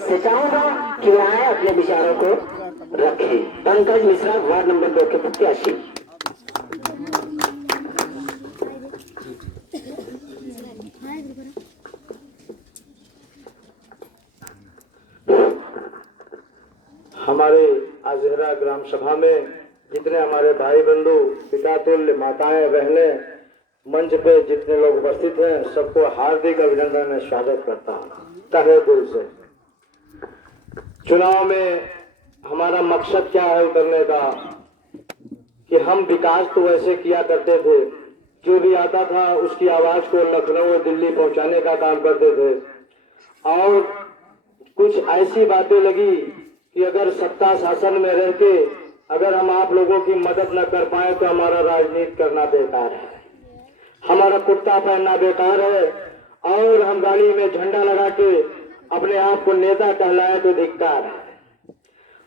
से चाहूंगा कि वह आए अपने विचारों को रखे। पंकज मिश्रा, वार्ड नंबर 2 के प्रत्याशी। हमारे आजहरा ग्राम सभा में जितने हमारे भाई बंधु, पितातुल्य, माताएं, बहनें, मंच पे जितने लोग उपस्थित हैं, सबको हार्दिक अभिनंदन और स्वागत करता हूँ तहे दिल से। चुनाव में हमारा मकसद क्या है उतरने का कि हम विकास तो वैसे किया करते थे, जो भी आता था उसकी आवाज को लखनऊ दिल्ली पहुंचाने का काम करते थे। और कुछ ऐसी बातें लगी कि अगर सत्ता शासन में रह के अगर हम आप लोगों की मदद न कर पाए तो हमारा राजनीति करना बेकार है, हमारा कुर्ता पहनना बेकार है, और हम गाड़ी में झंडा लगा के अपने आप को नेता कहलाए तो धिक्कार है।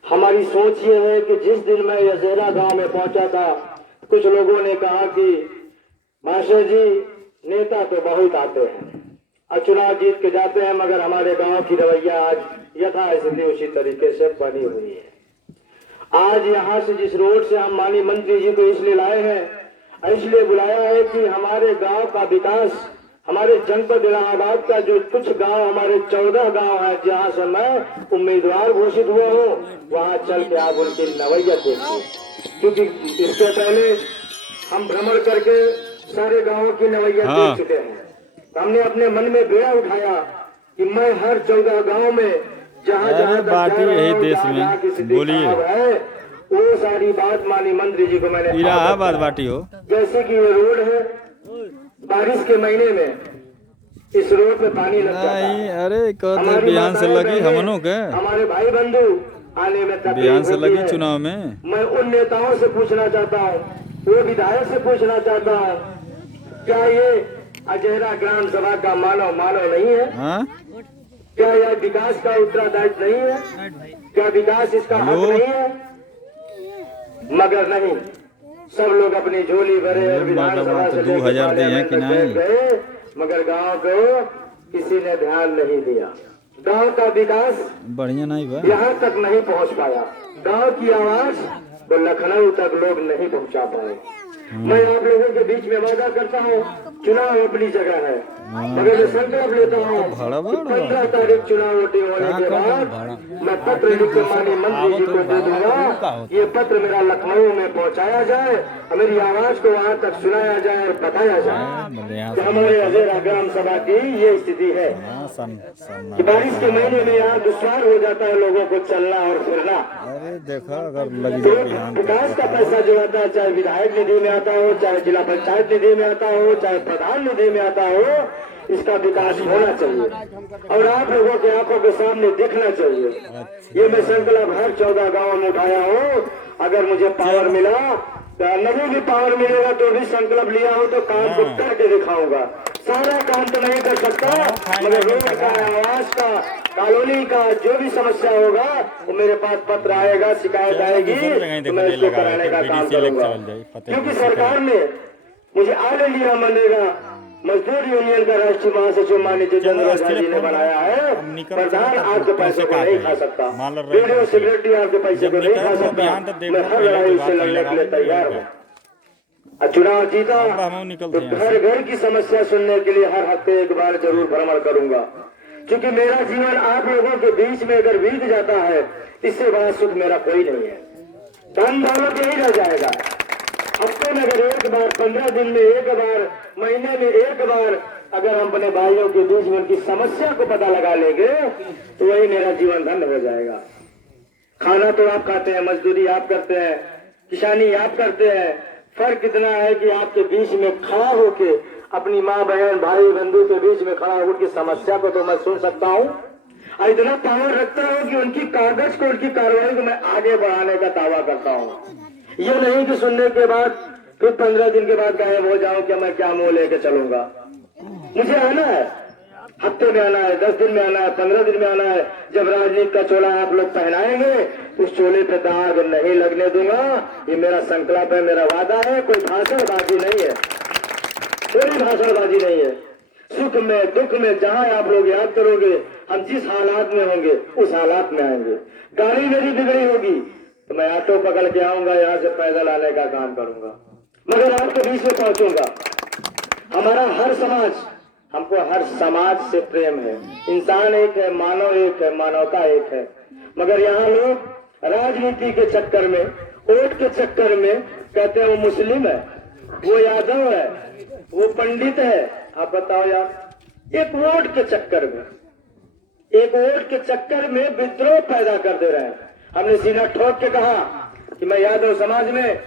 हमारी सोच ये है कि जिस दिन मैं यजेरा गांव में पहुंचा था, कुछ लोगों ने कहा कि मास्टर जी नेता तो बहुत आते हैं और चुनाव जीत के जाते हैं, मगर हमारे गांव की रवैया आज यथास्थिति उसी तरीके से बनी हुई है। आज यहाँ से जिस रोड से हम माननीय मंत्री जी को इसलिए लाए हैं, इसलिए बुलाया है कि हमारे गांव का विकास, हमारे जनपद इलाहाबाद का जो कुछ गांव, हमारे 14 गांव है जहां से मैं उम्मीदवार घोषित हुआ हूं, वहां चल के आप उनकी नवैयत देखिए। क्योंकि इससे पहले हम भ्रमण करके सारे गांवों की नवैयत देख चुके हैं। हमने अपने मन में बेड़ा उठाया कि मैं हर 14 गांव में जहाँ बात ही यही देश में बोलिए है वो सारी बात माननीय मंत्री जी को मैंने इलाहाबाद बाटी हो। जैसे कि ये रोड है, बारिश के महीने में इस रोड पे पानी लग जाता है। अरे कहते बिहान से लगी हमनों के, हमारे भाई बंधु आने में बिहान से लगी चुनाव में। मैं उन नेताओं से पूछना चाहता हूँ, वो विधायक से पूछना चाहता हूँ, क्या ये अजहरा ग्राम सभा का मानव नहीं है? हाँ? क्या यह विकास का उत्तरदायित्व नहीं है? क्या विकास इसका हक नहीं है? मगर नहीं, सब लोग अपनी झोली भरे और विधानसभा से 2000 दिए हैं कि नहीं गए, मगर गांव को किसी ने ध्यान नहीं दिया। गांव का विकास बढ़िया नहीं बा, यहाँ तक नहीं पहुँच पाया। गांव की आवाज तो लखनऊ तक लोग नहीं पहुँचा पाए। मैं आप लोगों के बीच में वादा करता हूँ, चुनाव अपनी जगह है, मगर मैं संकल्प लेता हूँ 15 तारीख चुनाव वोटिंग होने के बाद मैं पत्र लिख के माननीय मंत्री जी को दे दूंगा। ये पत्र मेरा लखनऊ में पहुँचाया जाए, मेरी आवाज को वहाँ तक सुनाया जाए और बताया जाए कि हमारे अजहरा ग्राम सभा की ये स्थिति है कि बारिश के महीने में यहाँ दुश्वार हो जाता है लोगों को चलना और फिरना। अरे देखो अगर लगी विकास का पैसा जो आता है, चाहे विधायक निधि में आता हो, चाहे जिला पंचायत निधि में आता हो, चाहे प्रधान निधि में आता हो, इसका विकास होना चाहिए और आप लोगों के आंखों के सामने दिखना चाहिए। ये मैं संकल्प हर 14 गांव में उठाया हूँ। अगर मुझे पावर मिला, नहीं भी पावर मिलेगा तो भी संकल्प लिया हो तो काम को करके दिखाऊंगा। सारा काम तो नहीं कर सकता, मगर रोड का, आवास का, कॉलोनी का जो भी समस्या होगा वो मेरे पास पत्र आएगा, शिकायत आएगी तो मैं इसको कराने का काम करूंगा। क्योंकि सरकार ने मुझे ऑल इंडिया मनरेगा मजदूर यूनियन का राष्ट्रीय महासचिव माननीय जितेंद्र जी ने बनाया है। प्रधान आपके पैसे को नहीं खा सकता, वीडियो सेक्रेटरी आपके पैसे को नहीं खा सकता। मैं हर लड़ाई से लड़ने के लिए तैयार हूँ। चुनाव जीता तो घर घर की समस्या सुनने के लिए हर हफ्ते एक बार जरूर भ्रमण करूंगा, क्योंकि मेरा जीवन आप लोगों के बीच में अगर बीत जाता है, इससे बड़ा सुख मेरा कोई नहीं है। धन दौलत यही रह जाएगा। हफ्ते में अगर एक बार, 15 दिन में एक बार, महीने में एक बार अगर हम अपने भाइयों के बीच में उनकी समस्या को पता लगा लेंगे तो वही मेरा जीवन धन्य हो जाएगा। खाना तो आप खाते हैं, मजदूरी आप करते हैं, किसानी आप करते हैं, फर्क इतना है कि आपके बीच में खड़ा होके अपनी माँ बहन भाई बंधु के बीच में खड़ा होकर की समस्या को तो मैं सुन सकता हूँ और इतना पावर रखता हूँ कि उनकी कागज को, उनकी कार्रवाई को मैं आगे बढ़ाने का दावा करता हूँ। ये नहीं कि सुनने के बाद फिर 15 दिन के बाद गायब हो जाऊं कि मैं क्या मुंह लेके चलूंगा। मुझे आना है, हफ्ते में आना है, 10 दिन में आना है, 15 दिन में आना है। जब राजनीति का चोला आप लोग पहनाएंगे उस चोले पे दाग नहीं लगने दूंगा। ये मेरा संकल्प है, मेरा वादा है। कोई भाषणबाजी नहीं है, कोई भाषणबाजी नहीं है। सुख में दुख में जहां आप लोग याद करोगे हम जिस हालात में होंगे उस हालात में आएंगे। गाड़ी मेरी बिगड़ी होगी तो मैं ऑटो पकड़ के आऊंगा, यहाँ से पैदल आने का काम करूंगा, मगर आपके बीच में पहुंचूंगा। हमारा हर समाज, हमको हर समाज से प्रेम है। इंसान एक है, मानव एक है, मानवता एक है, मगर यहाँ लोग राजनीति के चक्कर में, वोट के चक्कर में कहते हैं वो मुस्लिम है, वो यादव है, वो पंडित है। आप बताओ यार, एक वोट के चक्कर में, एक वोट के चक्कर में विद्रोह पैदा कर दे रहे हैं। हमने सीना ठोक के कहा कि मैं यादव समाज में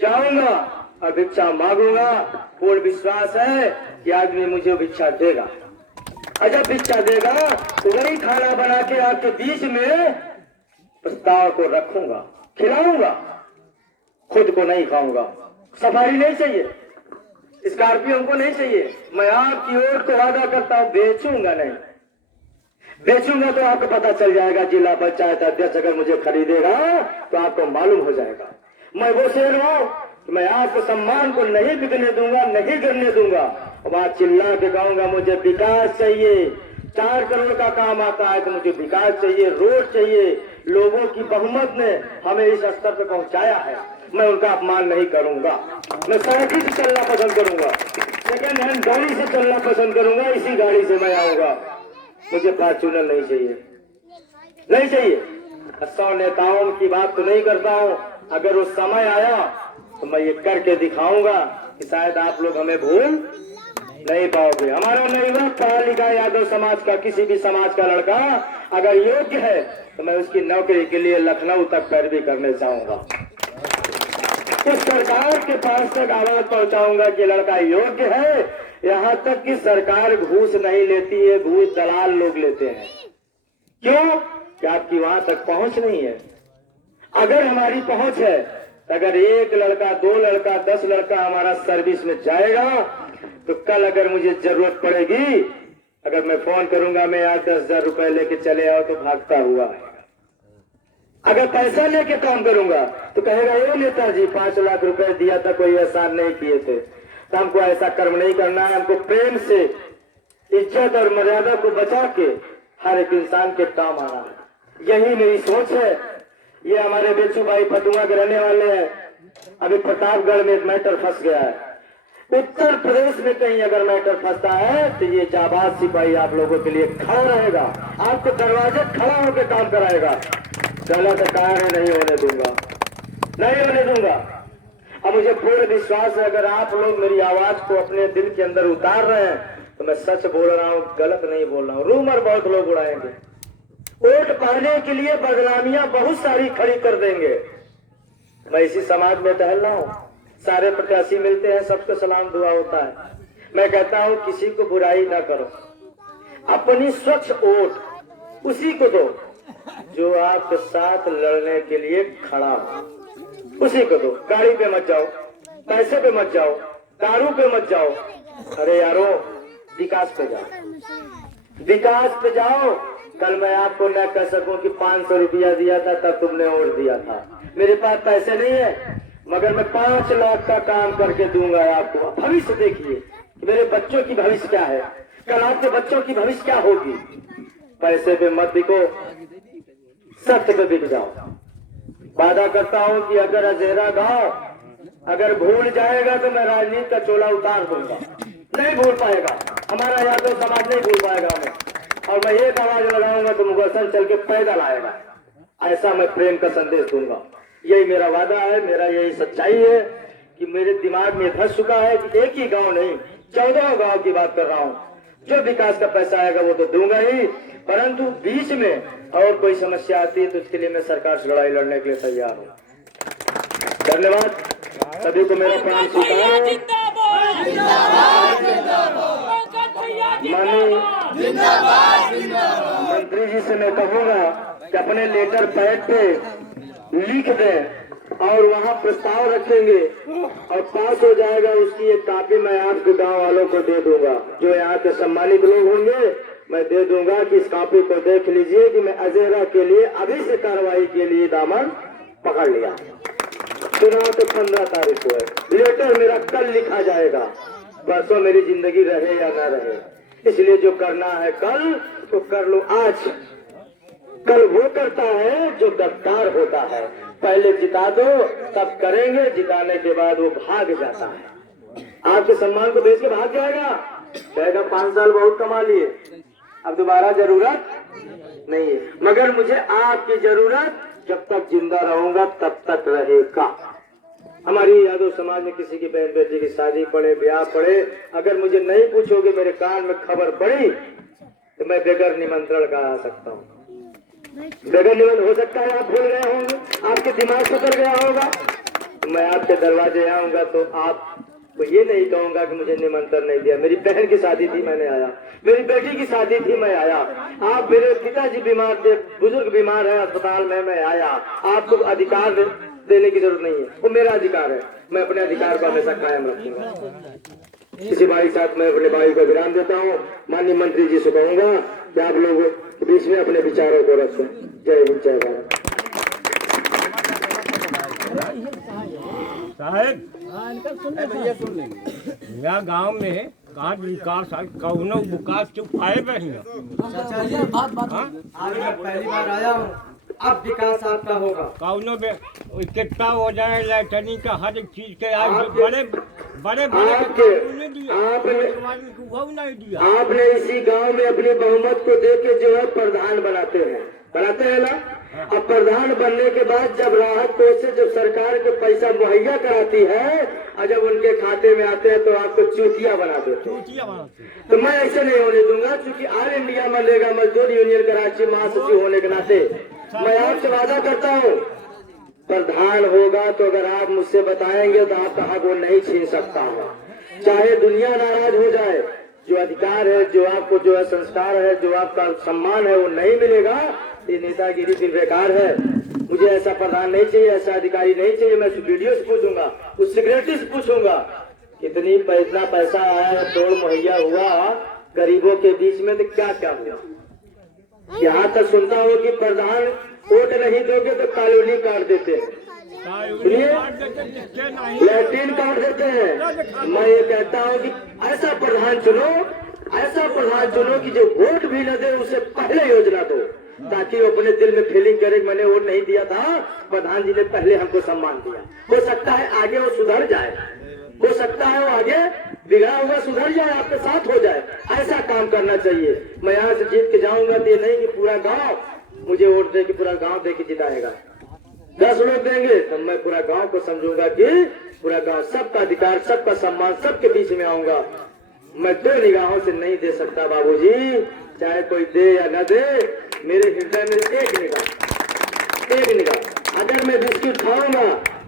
जाऊंगा और भिक्षा मांगूंगा। पूर्ण विश्वास है कि आदमी मुझे भिक्षा देगा, और जब भिक्षा देगा तो वही खाना बना के आपके बीच में प्रस्ताव को रखूंगा, खिलाऊंगा, खुद को नहीं खाऊंगा। सफारी नहीं चाहिए, स्कॉर्पियो को नहीं चाहिए। मैं आपकी ओर को वादा करता हूं, बेचूंगा नहीं। बेचूंगा तो आपको पता चल जाएगा, जिला पंचायत अध्यक्ष अगर मुझे खरीदेगा तो आपको मालूम हो जाएगा। मैं वो शेर हूं, मैं आपके सम्मान को नहीं बिकने दूंगा, नहीं गिरने दूंगा। वहां चिल्ला के कहूंगा मुझे विकास चाहिए। 4 करोड़ का काम आता है तो मुझे विकास चाहिए, रोड चाहिए। लोगों की बहुमत ने हमें इस स्तर पर पहुंचाया है, मैं उनका अपमान नहीं करूंगा। मैं साइकिल से चलना पसंद करूंगा, सेकेंड हैंड गाड़ी से चलना पसंद करूंगा, इसी गाड़ी से मैं आऊंगा। मुझे फॉर्च्यूनर नहीं चाहिए, नहीं चाहिए। 100 नेताओं की बात तो नहीं करता हूँ, अगर वो समय आया तो मैं ये करके दिखाऊंगा कि शायद आप लोग हमें भूल नहीं पाओगे। हमारा नहीं हुआ पढ़ा लिखा यादव समाज का, किसी भी समाज का लड़का अगर योग्य है तो मैं उसकी नौकरी के लिए लखनऊ तक पैरवी करने चाहूंगा। उस सरकार के पास तक आवाज पहुंचाऊंगा कि लड़का योग्य है। यहाँ तक कि सरकार घूस नहीं लेती है, घूस दलाल लोग लेते हैं। क्यों? कि आपकी वहां तक पहुंच नहीं है। अगर हमारी पहुंच है, अगर 1 लड़का, 2 लड़का, 10 लड़का हमारा सर्विस में जाएगा तो कल अगर मुझे जरूरत पड़ेगी, अगर मैं फोन करूंगा मैं आज 10,000 रुपए लेके चले आओ तो भागता हुआ आएगा। अगर पैसा लेके काम करूंगा तो कहेगा ये नेताजी 5 लाख रुपए दिया था, कोई एहसान नहीं किए थे। तो हमको ऐसा कर्म नहीं करना है। हमको प्रेम से इज्जत और मर्यादा को बचा के हर एक इंसान के काम आना है। यही मेरी सोच है। ये हमारे बेचू भाई फतुआ के रहने वाले हैं। अभी प्रतापगढ़ में एक मैटर फंस गया है। उत्तर प्रदेश में कहीं अगर मैटर फंसता है तो ये जाबाज सिपाही आप लोगों के लिए खड़ा रहेगा, आपको दरवाजे खड़ा होकर काम कराएगा। गलत कार्य नहीं होने दूंगा, नहीं होने दूंगा। अब मुझे पूर्ण विश्वास है अगर आप लोग मेरी आवाज को अपने दिल के अंदर उतार रहे हैं तो मैं सच बोल रहा हूँ, गलत नहीं बोल रहा हूँ। रूमर बहुत लोग उड़ाएंगे, वोट पाने के लिए बदनामियां बहुत सारी खड़ी कर देंगे। मैं इसी समाज में टहल रहा हूँ, सारे प्रत्याशी मिलते हैं, सबको सलाम दुआ होता है। मैं कहता हूँ किसी को बुराई ना करो, अपनी स्वच्छ वोट उसी को दो जो आपके साथ लड़ने के लिए खड़ा हो, उसी को दो। गाड़ी पे मत जाओ, पैसे पे मत जाओ, दारू पे मत जाओ। अरे यारो, विकास पे जाओ, विकास पे जाओ। कल मैं आपको न कह सकूं कि 500 रुपया दिया था तब तुमने वोट दिया था। मेरे पास पैसे नहीं है, मगर मैं 5 लाख का काम करके दूंगा आपको। भविष्य देखिए कि मेरे बच्चों की भविष्य क्या है, कल आपके बच्चों की भविष्य क्या होगी। पैसे पे मत बिको, सत्य पे बिक जाओ। वादा करता हूं कि अगर अजेरा गांव अगर भूल जाएगा तो मैं राजनीति का चोला उतार दूंगा। नहीं भूल पाएगा, हमारा यादव समाज नहीं भूल पाएगा हमें। और मैं एक आवाज लगाऊंगा तो मुगलसन चल के पैदल आएगा। ऐसा मैं प्रेम का संदेश दूंगा। यही मेरा वादा है, मेरा यही सच्चाई है कि मेरे दिमाग में धस चुका है कि एक ही गांव नहीं 14 गांव की बात कर रहा हूं। जो विकास का पैसा आएगा वो तो दूंगा ही, परंतु बीच में और कोई समस्या आती है तो उसके लिए मैं सरकार से लड़ाई लड़ने के लिए तैयार हूँ। धन्यवाद, सभी को मेरा प्रणाम स्वीकार। मंत्री जी से मैं कहूँगा कि अपने लेटर पैड पे लिख दें और वहाँ प्रस्ताव रखेंगे और पास हो जाएगा उसकी एक कॉपी मैं आपके गांव वालों को दे दूंगा। जो यहाँ के सम्मानित लोग होंगे मैं दे दूंगा कि इस कॉपी को देख लीजिए कि मैं अजेरा के लिए अभी से कार्रवाई के लिए दामन पकड़ लिया। चुनाव तो 15 तारीख को है, लेटर मेरा कल लिखा जाएगा। परसों मेरी जिंदगी रहे या ना रहे, इसलिए जो करना है कल तो कर लो आज, कल वो करता है जो गद्दार होता है। पहले जिता दो तब करेंगे, जिताने के बाद वो भाग जाता है। आपके सम्मान को बेच के भाग जाएगा, कहेगा 5 साल बहुत कमा लिए, अब दोबारा जरूरत नहीं है। मगर मुझे आपकी जरूरत जब तक जिंदा रहूंगा तब तक रहेगा। हमारी यादव समाज में किसी की बहन बेटी की शादी पड़े, ब्याह पड़े, अगर मुझे नहीं पूछोगे, मेरे कान में खबर पड़ी, तो मैं बगैर निमंत्रण का आ सकता हूँ। बगैर निमंत्रण हो सकता है आप भूल गए होंगे, आपके दिमाग से उतर गया होगा, तो मैं आपके दरवाजे आऊंगा तो आपको ये नहीं कहूंगा कि मुझे निमंत्रण नहीं दिया। मेरी बहन की शादी थी, मैंने आया, मेरी बेटी की शादी थी, मैं आया। आप, मेरे पिताजी बीमार थे, बुजुर्ग बीमार है अस्पताल में, मैं आया। आपको अधिकार देने की जरूरत नहीं है, वो मेरा अधिकार है, मैं अपने अधिकार को हमेशा कायम रखूंगा। इसी बात के साथ मैं अपने भाई को विराम देता हूँ। माननीय मंत्री जी से कहूंगा कि आप लोगों के बीच में अपने विचारों को रखें। जय हिंद, जय भारत। साहब यहाँ गांव में कहा विकास कौनो विकास चुप आए बढ़िया। पहली बार आया हूँ, अब विकास आपका होगा। कौनो कितना हो जाए लैटनी का हर एक चीज के आज बड़े बड़े नहीं दिया। आपने इसी गांव में अपनी बहुमत को देके जो है प्रधान बनाते हैं ना। अब प्रधान बनने के बाद जब राहत कोष से जब सरकार को पैसा मुहैया कराती है और जब उनके खाते में आते हैं तो आपको चूतिया बना देते हैं। तो मैं ऐसे नहीं होने दूंगा, क्योंकि ऑल इंडिया मनरेगा मजदूर यूनियन कराची महासचिव होने के नाते मैं आपसे वादा करता हूँ, प्रधान होगा तो अगर आप मुझसे बताएंगे तो आपका हक वो नहीं छीन सकता है। चाहे दुनिया नाराज हो जाए, जो अधिकार है, जो आपको जो है संस्कार है, जो आपका सम्मान है, वो नहीं मिलेगा। ये नेतागिरी फिर बेकार है। मुझे ऐसा प्रधान नहीं चाहिए, ऐसा अधिकारी नहीं चाहिए। मैं वीडियो से पूछूंगा, उस सेक्रेटरी से पूछूंगा कितनी इतना पैसा आया, तोड़ मुहैया हुआ गरीबों के बीच में, तो क्या क्या हुआ। यहाँ तक सुनता हूँ कि प्रधान वोट नहीं दोगे तो कॉलोनी काट देते हैं, लैट्रिन काट देते हैं। मैं ये कहता हूँ कि ऐसा प्रधान चुनो कि जो वोट भी न दे उससे पहले योजना दो, ताकि वो अपने दिल में फीलिंग करे मैंने वोट नहीं दिया था, प्रधान जी ने पहले हमको सम्मान दिया। हो सकता है आगे वो सुधर जाए, हो सकता है वो आगे बिगड़ा हुआ सुधर जाए, आपके साथ हो जाए। ऐसा काम करना चाहिए। मैं यहाँ से जीत के जाऊंगा तो ये नहीं कि पूरा गांव मुझे वोट दे के पूरा गांव दे के जिताएगा। 10 लोग देंगे तो मैं पूरा गांव को समझूंगा कि पूरा गांव, सबका अधिकार, सबका सम्मान, सबके बीच में आऊंगा। मैं 2 निगाहों से नहीं दे सकता बाबूजी, चाहे कोई दे या न दे, मेरे हृदय में एक निगाह। अगर मैं बिस्किट खाऊंगा,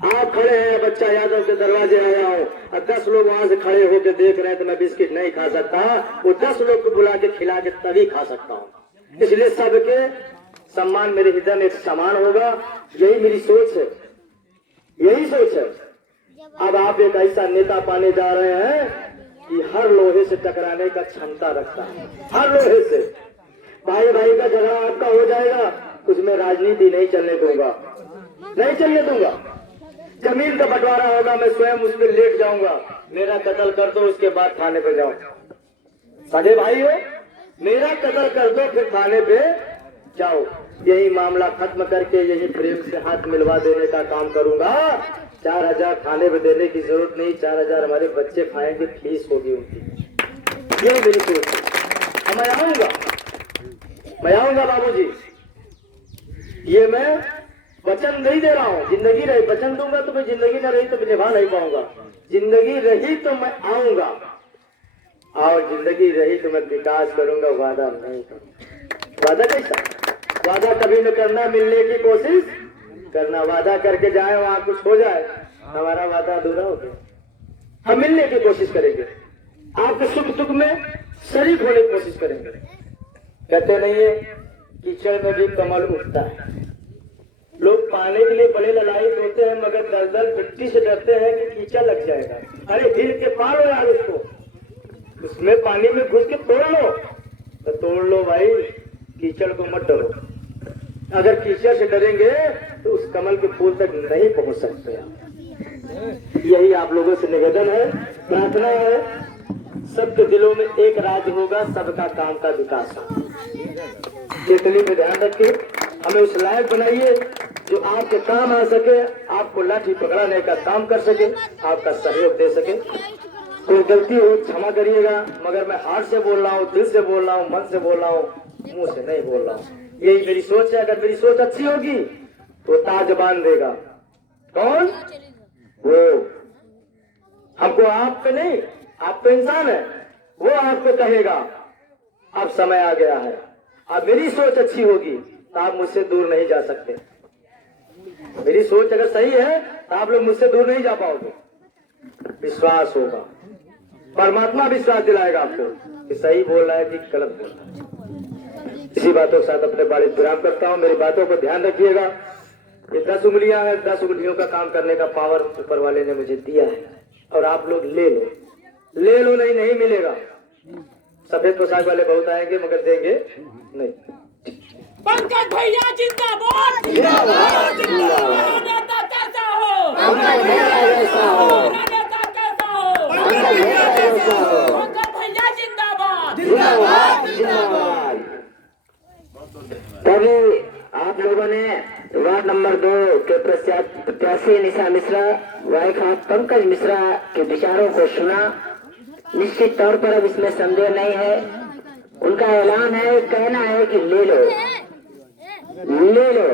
आप खड़े हैं, बच्चा यादव के दरवाजे आया हूँ और 10 लोग वहां से खड़े होकर देख रहे हैं, तो मैं बिस्किट नहीं खा सकता। वो 10 लोग को बुला के खिला के तभी खा सकता हूँ। इसलिए सबके सम्मान मेरे हृदय में समान होगा। यही मेरी सोच है, यही सोच है। अब आप एक ऐसा नेता पाने जा रहे हैं कि हर लोहे से टकराने का क्षमता रखता है, हर लोहे से। भाई भाई का झगड़ा आपका हो जाएगा, उसमें राजनीति नहीं चलने दूंगा, नहीं चलने दूंगा। जमीन का बंटवारा होगा, मैं स्वयं उस पर लेट जाऊंगा, मेरा कत्ल कर दो, उसके बाद थाने पे जाओ। सगे भाई हो, मेरा कत्ल कर दो, फिर थाने पे जाओ। यही मामला खत्म करके यही प्रेम से हाथ मिलवा देने का काम करूंगा। 4000 थाने पे देने की जरूरत नहीं, 4000 हमारे बच्चे खाएंगे, फीस होगी उनकी। ये मेरी सोच है। मैं आऊंगा बाबूजी, ये मैं वचन नहीं दे रहा हूँ। जिंदगी रही वचन दूंगा तो मैं, जिंदगी न रही तो मैं निभा नहीं पाऊंगा। जिंदगी रही तो मैं आऊंगा, और जिंदगी रही तो मैं विकास करूंगा, वादा नहीं करूंगा। वादा कैसा? वादा कभी न करना, मिलने की कोशिश करना। वादा करके जाए वहां कुछ हो जाए, हमारा वादा अधूरा हो गया। हम मिलने की कोशिश करेंगे, आपके सुख दुख में शरीक होने की कोशिश करेंगे। कहते नहीं है कीचड़ में भी कमल उठता है। लोग पाने के लिए बड़े ललायत होते हैं, मगर दलदल मिट्टी से डरते हैं कि कीचड़ लग जाएगा। अरे हिल के पार हो यार उसको, उसमें पानी में घुस के तोड़ लो, तो तोड़ लो भाई, कीचड़ को मत डरो। अगर कीचड़ से डरेंगे तो उस कमल के फूल तक नहीं पहुंच सकते। यही आप लोगों से निवेदन है, प्रार्थना है। सबके दिलों में एक राज होगा, सबका काम का विकास होगा। तितली पे ध्यान रखिए, हमें उस लायक बनाइए जो आपके काम आ सके, आपको लाठी पकड़ाने का काम कर सके, आपका सहयोग दे सके। कोई गलती हो क्षमा करिएगा, मगर मैं हार्ट से बोल रहा हूँ, दिल से बोल रहा हूँ, मन से बोल रहा हूँ, मुंह से नहीं बोल रहा हूँ। यही मेरी सोच है। अगर मेरी सोच अच्छी होगी तो ताज बांध देगा। कौन? वो हमको आप पे नहीं, आप तो इंसान है, वो आपको कहेगा अब समय आ गया है। अब मेरी सोच अच्छी होगी तो आप मुझसे दूर नहीं जा सकते। मेरी सोच अगर सही है तो आप लोग मुझसे दूर नहीं जा पाओगे। विश्वास होगा, परमात्मा विश्वास दिलाएगा आपको कि सही बोल रहा है कि गलत बोल रहा है। इसी बातों के साथ अपने बारे विराम करता हूँ। मेरी बातों को ध्यान रखिएगा। ये 10 उंगलियां हैं, 10 उंगलियों का काम करने का पावर ऊपर वाले ने मुझे दिया है, और आप लोग ले लो, ले लो, नहीं मिलेगा। सफेद पोशाक वाले बहुत आएंगे मगर देंगे नहीं। पंकज भैया जिंदाबाद, जिंदाबाद, जिंदाबाद। नेता कैसा हो? पंकज भैया जैसा हो। नेता कैसा हो? पंकज भैया जैसा हो। पंकज भैया जिंदाबाद, जिंदाबाद, जिंदाबाद। तभी आप लोगों ने वार्ड नंबर 2 के प्रत्याशी निशा मिश्रा, वाइफा पंकज मिश्रा के विचारों को सुना। निश्चित तौर पर अब इसमें संदेह नहीं है। उनका ऐलान है, कहना है कि ले लो, ले लो,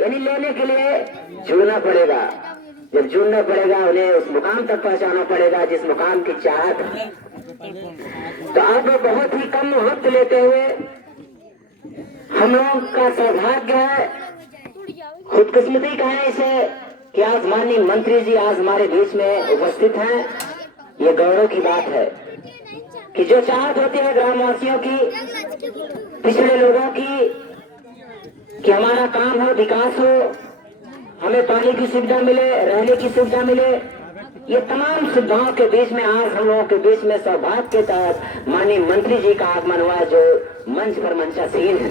यानी लेने के लिए जुड़ना पड़ेगा। जब जुड़ना पड़ेगा उन्हें उस मुकाम तक पहुंचाना पड़ेगा जिस मुकाम की चाहत है। तो आप बहुत ही कम वक्त लेते हुए हम लोग का सौभाग्य है, खुदकिस्मती का है इसे कि आज माननीय मंत्री जी आज हमारे बीच में उपस्थित हैं। ये गौरव की बात है कि जो चाहत होती है ग्रामवासियों की, पिछड़े लोगों की, कि हमारा काम हो, विकास हो, हमें पानी की सुविधा मिले, रहने की सुविधा मिले, ये तमाम सुविधाओं के बीच में आज हम लोगों के बीच में सौभाग्य के तहत माननीय मंत्री जी का आगमन हुआ जो मंच पर मंचासीन है।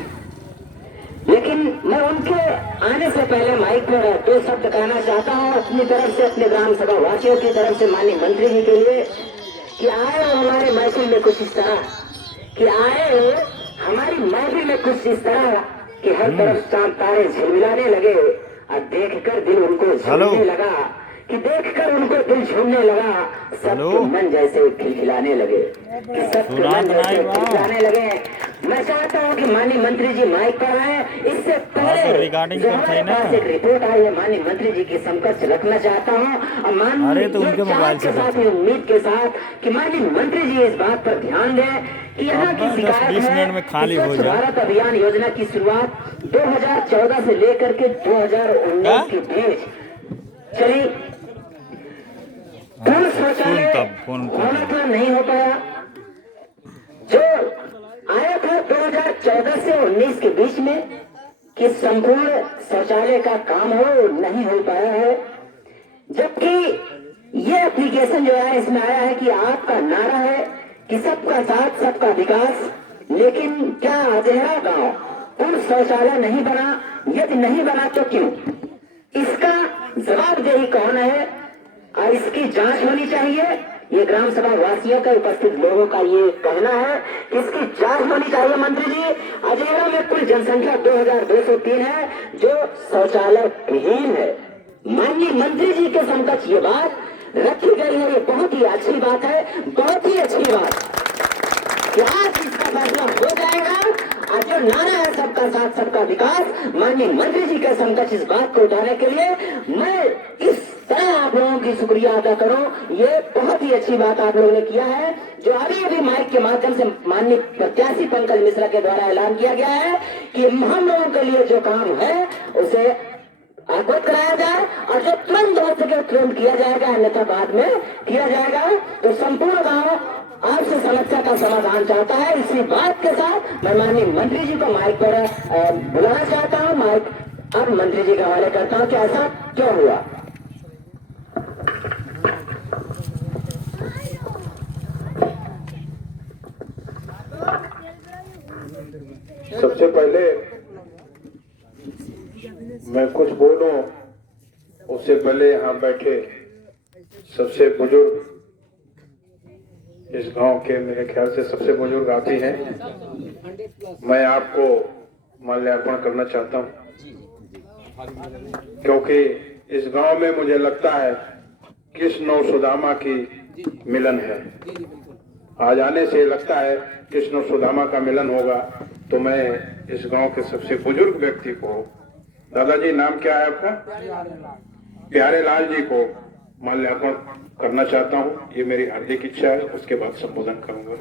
लेकिन मैं उनके आने से पहले माइक पर 2 शब्द कहना चाहता हूँ अपनी तरफ से, अपने ग्राम सभा वासियों की तरफ से माननीय मंत्री जी के लिए कि आए हो हमारे महफिल में कुछ इस तरह, कि आए हो हमारी महफिल में कुछ इस तरह कि हर तरफ चांद तारे झिलमिलाने लगे और देखकर दिल उनको झूमने लगा, कि देखकर उनको दिल झूमने लगा, सबके मन जैसे खिलखिलाने लगे, कि सबके मन जैसे खिलखिलाने लगे। मैं चाहता हूँ कि माननीय मंत्री जी माइक पर आए। इससे पहले जो हमारे पास एक रिपोर्ट आई है माननीय मंत्री जी की समकक्ष रखना चाहता हूँ, और माननीय के साथ उम्मीद के साथ कि माननीय मंत्री जी इस बात पर ध्यान दें कि यहाँ की शिकायत है स्वच्छ भारत अभियान योजना की शुरुआत 2014 से लेकर के 2019 के बीच चली। पूर्ण शौचालय होना नहीं हो पाया। जो आया था 2014 से 19 के बीच में कि संपूर्ण शौचालय का काम हो, नहीं हो पाया है। जबकि ये एप्लीकेशन जो है इसमें आया है कि आपका नारा है कि सबका साथ सबका विकास, लेकिन क्या अजहरा गांव पूर्ण शौचालय नहीं बना? यदि नहीं बना तो क्यों? इसका जवाबदेही कौन है और इसकी जांच होनी चाहिए। ये ग्राम सभा वासियों का, उपस्थित लोगों का ये कहना है कि इसकी जांच होनी चाहिए। मंत्री जी, अजहरा में कुल जनसंख्या 2203 है जो शौचालय विहीन है। माननीय मंत्री जी के समकक्ष ये बात रखी गई है, ये बहुत ही अच्छी बात है, बहुत ही अच्छी बात कि आज इसका फैसला हो जाएगा। और जो नारा है सबका साथ सबका विकास, माननीय मंत्री जी के समकक्ष इस बात को उठाने के लिए मैं इस तरह आप लोगों की शुक्रिया अदा करूं। ये बहुत ही अच्छी बात आप लोगों ने किया है जो अभी अभी माइक के माध्यम से माननीय प्रत्याशी पंकज मिश्रा के द्वारा ऐलान किया गया है कि हम लोगों के लिए जो काम है उसे अवगत कराया जाए और जो तुरंत हो सके तुरंत किया जाएगा, अन्यथा बाद में किया जाएगा। तो संपूर्ण गांव आपसे समस्या का समाधान चाहता है। इसी बात के साथ मैं माननीय मंत्री जी को माइक पर बुलाना चाहता हूँ। माइक अब मंत्री जी के हवाले करता हूँ कि ऐसा क्यों हुआ। सबसे पहले मैं कुछ बोलूं उससे पहले यहाँ बैठे सबसे बुजुर्ग, इस गांव के मेरे ख्याल से सबसे बुजुर्ग आप ही हैं। मैं आपको माल्यार्पण करना चाहता हूँ, क्योंकि इस गांव में मुझे लगता है कृष्ण और सुदामा की मिलन है। आज आने से लगता है कृष्ण और सुदामा का मिलन होगा। तो मैं इस गांव के सबसे बुजुर्ग व्यक्ति को, दादाजी नाम क्या है आपका? प्यारे लाल जी को माल्यार्पण करना चाहता हूँ। ये मेरी हार्दिक इच्छा है। उसके बाद संबोधन करूंगा।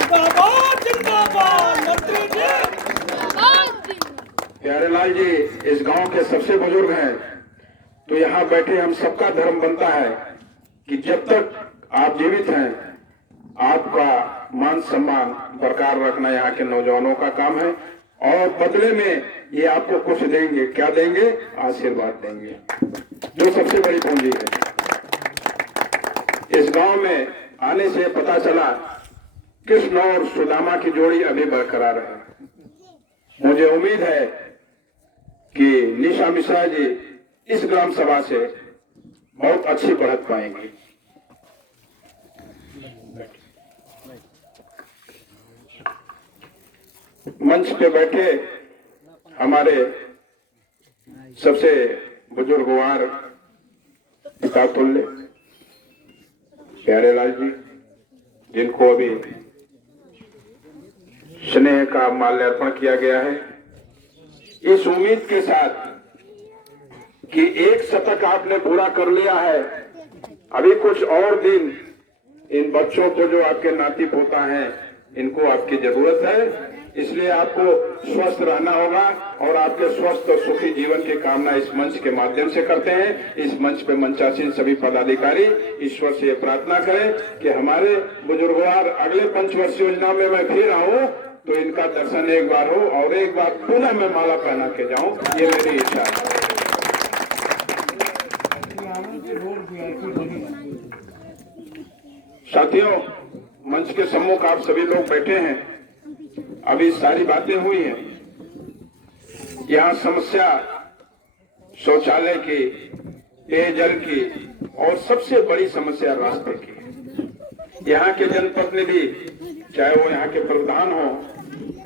जिंदाबाद जिंदाबाद मंत्री जी। प्यारे लाल जी इस गांव के सबसे बुजुर्ग हैं, तो यहाँ बैठे हम सबका धर्म बनता है कि जब तक आप जीवित हैं आपका मान सम्मान बरकरार रखना यहाँ के नौजवानों का काम है। और बदले में ये आपको कुछ देंगे। क्या देंगे? आशीर्वाद देंगे, जो सबसे बड़ी पूंजी है। इस गांव में आने से पता चला कृष्ण और सुदामा की जोड़ी अभी बरकरार है। मुझे उम्मीद है कि निशा मिश्रा जी इस ग्राम सभा से बहुत अच्छी बढ़त पाएंगी। मंच पे बैठे हमारे सबसे बुजुर्गवार पिता तुल्य प्यारे लाल जी, जिनको अभी स्नेह का माल्यार्पण किया गया है, इस उम्मीद के साथ कि एक शतक आपने पूरा कर लिया है। अभी कुछ और दिन इन बच्चों को, जो आपके नाती पोता हैं, इनको आपकी जरूरत है। इसलिए आपको स्वस्थ रहना होगा और आपके स्वस्थ और सुखी जीवन की कामना इस मंच के माध्यम से करते हैं। इस मंच पे मंचासीन सभी पदाधिकारी ईश्वर से प्रार्थना करें कि हमारे बुजुर्गवार अगले पंचवर्षीय योजना में मैं फिर आऊं तो इनका दर्शन एक बार हो और एक बार पुनः मैं माला पहना के जाऊं। ये मेरी इच्छा है। साथियों, मंच के सम्मुख आप सभी लोग बैठे हैं। अभी सारी बातें हुई हैं। यहाँ समस्या शौचालय की, पेयजल की और सबसे बड़ी समस्या रास्ते की। यहाँ के जनप्रतिनिधि, चाहे वो यहाँ के प्रधान हो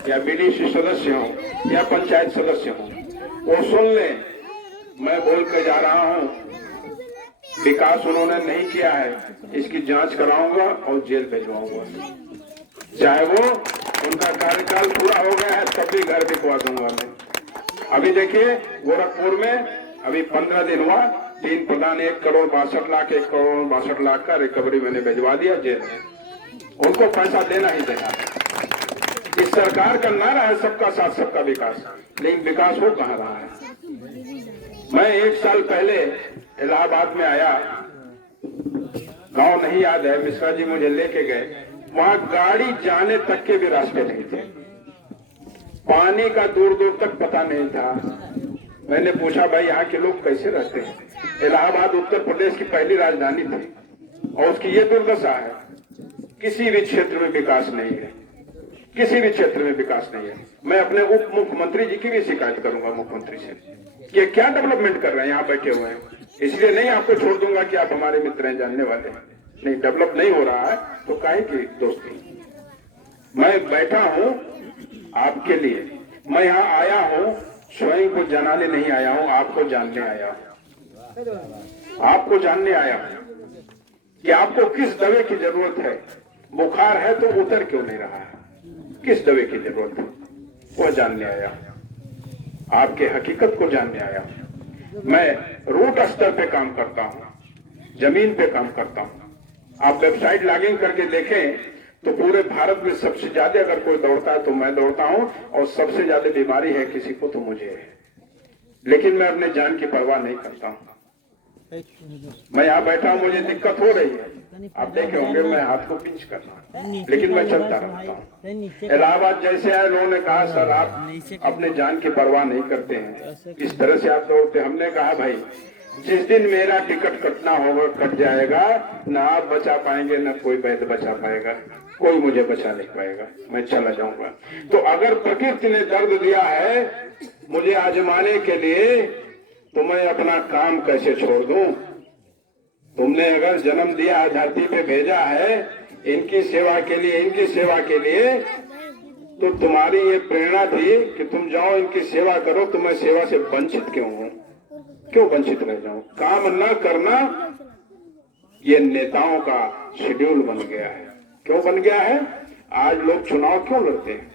या बीडीसी सदस्य हो या पंचायत सदस्य हो, वो सुन लें। मैं बोल कर जा रहा हूँ, विकास उन्होंने नहीं किया है, इसकी जांच कराऊंगा और जेल भिजवाऊंगा। चाहे वो उनका कार्यकाल पूरा हो गया है तब भी घर दिखवा दूंगा मैं। अभी देखिए गोरखपुर में अभी 15 दिन हुआ, 3 प्रधान 1,62,00,000 का रिकवरी मैंने भिजवा दिया जेल में। उनको पैसा देना ही देना है। इस सरकार का नारा है सबका साथ सबका विकास, लेकिन विकास हो कहाँ रहा है? मैं 1 साल पहले इलाहाबाद में आया, गांव नहीं याद है, मिश्रा जी मुझे लेके गए। वहां गाड़ी जाने तक के भी रास्ते नहीं थे, पानी का दूर दूर तक पता नहीं था। मैंने पूछा, भाई यहाँ के लोग कैसे रहते हैं? इलाहाबाद उत्तर प्रदेश की पहली राजधानी थी और उसकी ये दुर्दशा है, किसी भी क्षेत्र में विकास नहीं है, किसी भी क्षेत्र में विकास नहीं है। मैं अपने उप मुख्यमंत्री जी की भी शिकायत करूंगा मुख्यमंत्री से कि क्या डेवलपमेंट कर रहे हैं, यहाँ बैठे हुए हैं। इसलिए नहीं आपको छोड़ दूंगा कि आप हमारे मित्र हैं, जानने वाले हैं। नहीं, डेवलप नहीं हो रहा है तो काहे की दोस्ती? मैं बैठा हूं आपके लिए। मैं यहाँ आया हूं स्वयं को जनाने नहीं आया हूं, आपको जानने आया हूं। आपको जानने आया हूं कि आपको किस दवा की जरूरत है। बुखार है तो उतर क्यों नहीं रहा है, किस दवा की जरूरत है, वो जानने आया हूं। आपके हकीकत को जानने आया हूं। मैं रूट स्तर पे काम करता हूं, जमीन पे काम करता हूं। आप वेबसाइट लॉगिन करके देखें तो पूरे भारत में सबसे ज्यादा अगर कोई दौड़ता है तो मैं दौड़ता हूं, और सबसे ज्यादा बीमारी है किसी को तो मुझे है। लेकिन मैं अपने जान की परवाह नहीं करता हूं। मैं यहाँ बैठा हूँ, मुझे दिक्कत हो रही है, आप देखे होंगे मैं हाथ को पिंच कर रहा हूँ, लेकिन मैं चलता रहता हूँ। इलाहाबाद जैसे है, लोगों ने कहा सर आप अपने जान की परवाह नहीं करते हैं, इस तरह से आप दौड़ते। हमने कहा भाई जिस दिन मेरा टिकट कटना होगा कट जाएगा, ना आप बचा पाएंगे ना कोई वैद्य बचा पाएगा, कोई मुझे बचा नहीं पाएगा, मैं चला जाऊंगा। तो अगर प्रकृति ने दर्द दिया है मुझे आजमाने के लिए, तो मैं अपना काम कैसे छोड़ दूं? तुमने अगर जन्म दिया है, धरती पे भेजा है इनकी सेवा के लिए, इनकी सेवा के लिए, तो तुम्हारी ये प्रेरणा थी कि तुम जाओ इनकी सेवा करो, तो मैं सेवा से वंचित क्यों हूं? क्यों वंचित रह जाऊं? काम न करना ये नेताओं का शेड्यूल बन गया है। क्यों बन गया है? आज लोग चुनाव क्यों लड़ते हैं?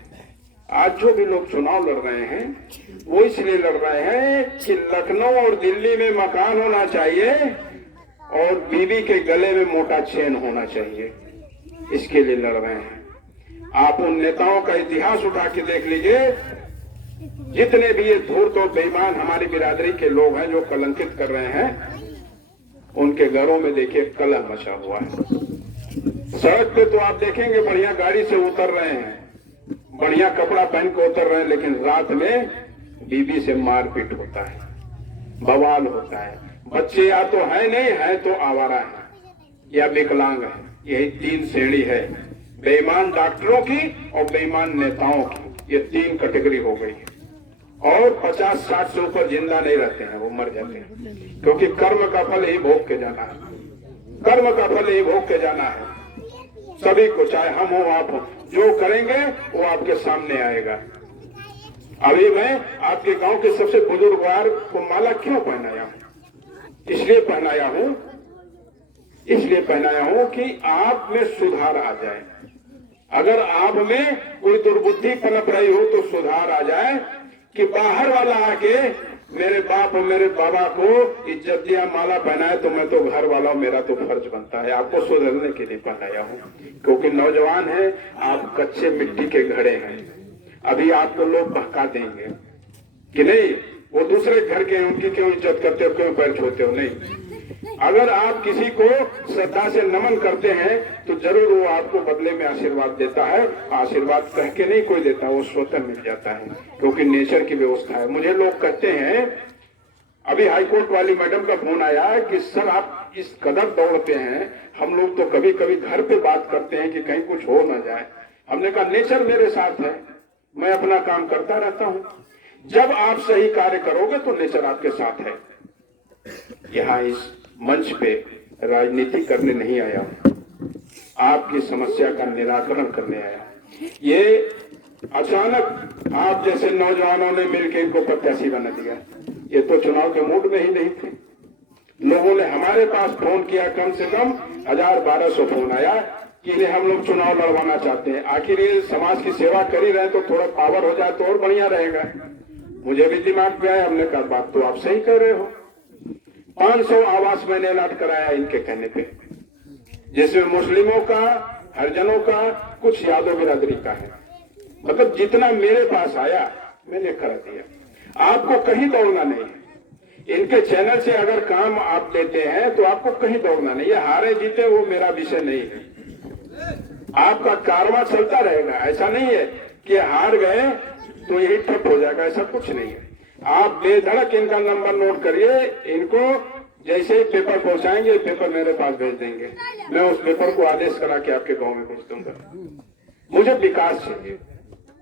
आज जो भी लोग चुनाव लड़ रहे हैं वो इसलिए लड़ रहे हैं कि लखनऊ और दिल्ली में मकान होना चाहिए और बीवी के गले में मोटा चेन होना चाहिए, इसके लिए लड़ रहे हैं। आप उन नेताओं का इतिहास उठा के देख लीजिए, जितने भी ये धूर्त और बेईमान हमारी बिरादरी के लोग हैं जो कलंकित कर रहे हैं, उनके घरों में देखिए कलह मचा हुआ है। सड़क पे तो आप देखेंगे बढ़िया गाड़ी से उतर रहे हैं, बढ़िया कपड़ा पहन के उतर रहे हैं, लेकिन रात में बीबी से मारपीट होता है, बवाल होता है। बच्चे या तो है नहीं है तो आवारा है या विकलांग है, यही तीन श्रेणी है बेईमान डॉक्टरों की और बेईमान नेताओं की, ये तीन कैटेगरी हो गई है। और 50-60 से ऊपर जिंदा नहीं रहते हैं, वो मर जाते हैं, क्योंकि कर्म का फल ही भोग के जाना है, कर्म का फल ही भोग के जाना है। सभी को, चाहे हम हो आप हो, जो करेंगे वो आपके सामने आएगा। अभी मैं आपके गांव के सबसे बुजुर्गवार को माला क्यों पहनाया हूं? इसलिए पहनाया हूं कि आप में सुधार आ जाए। अगर आप में कोई दुर्बुद्धि पनप रही हो तो सुधार आ जाए, कि बाहर वाला आके मेरे बाप और मेरे बाबा को इज्जत दिया, माला पहनाए, तो मैं तो घर वाला हूं, मेरा तो फर्ज बनता है आपको सुधरने के लिए पहनाया हूं। क्योंकि नौजवान है, आप कच्चे मिट्टी के घड़े हैं, अभी आपको लोग बहका देंगे कि नहीं वो दूसरे घर के हैं, उनकी क्यों इज्जत करते हो, क्यों पैर छूते हो। नहीं, अगर आप किसी को श्रद्धा से नमन करते हैं तो जरूर वो आपको बदले में आशीर्वाद देता है। आशीर्वाद कह के नहीं कोई देता, वो स्वतः मिल जाता है, क्योंकि नेचर की व्यवस्था है। मुझे लोग कहते हैं, अभी हाईकोर्ट वाली मैडम का फोन आया कि सर आप इस कदर दौड़ते हैं, हम लोग तो कभी कभी घर पे बात करते हैं कि कहीं कुछ हो ना जाए। हमने कहा नेचर मेरे साथ है, मैं अपना काम करता रहता हूं। जब आप सही कार्य करोगे तो नेचर आपके साथ है। यहाँ इस मंच पे राजनीति करने नहीं आया, आपकी समस्या का निराकरण करने आया। ये अचानक आप जैसे नौजवानों ने मिलकर इनको प्रत्याशी बना दिया, ये तो चुनाव के मूड में ही नहीं थे। लोगों ने हमारे पास फोन किया, कम से कम 1000-1200 फोन आया कि इन्हें हम लोग चुनाव लड़वाना चाहते हैं। आखिर ये समाज की सेवा कर ही रहे तो थोड़ा पावर हो जाए तो और बढ़िया रहेगा। मुझे भी दिमाग में आया, हमने कहा बात तो आप सही कर रहे हो। 500 आवास मैंने अलॉट कराया इनके कहने पे, जिसमें मुस्लिमों का, हरिजनों का, कुछ यादव बिरादरी का है। मतलब जितना मेरे पास आया मैंने कर दिया। आपको कहीं दौड़ना नहीं है। इनके चैनल से अगर काम आप लेते हैं तो आपको कहीं दौड़ना नहीं है। हारे जीते वो मेरा विषय नहीं है, आपका कारवां चलता रहेगा। ऐसा नहीं है कि हार गए तो यही ठप हो जाएगा, ऐसा कुछ नहीं है। आप बेधड़क इनका नंबर नोट करिए, इनको जैसे ही पेपर पहुंचाएंगे पेपर मेरे पास भेज देंगे, मैं उस पेपर को आदेश करा के आपके गांव में भेज दूंगा। मुझे विकास चाहिए,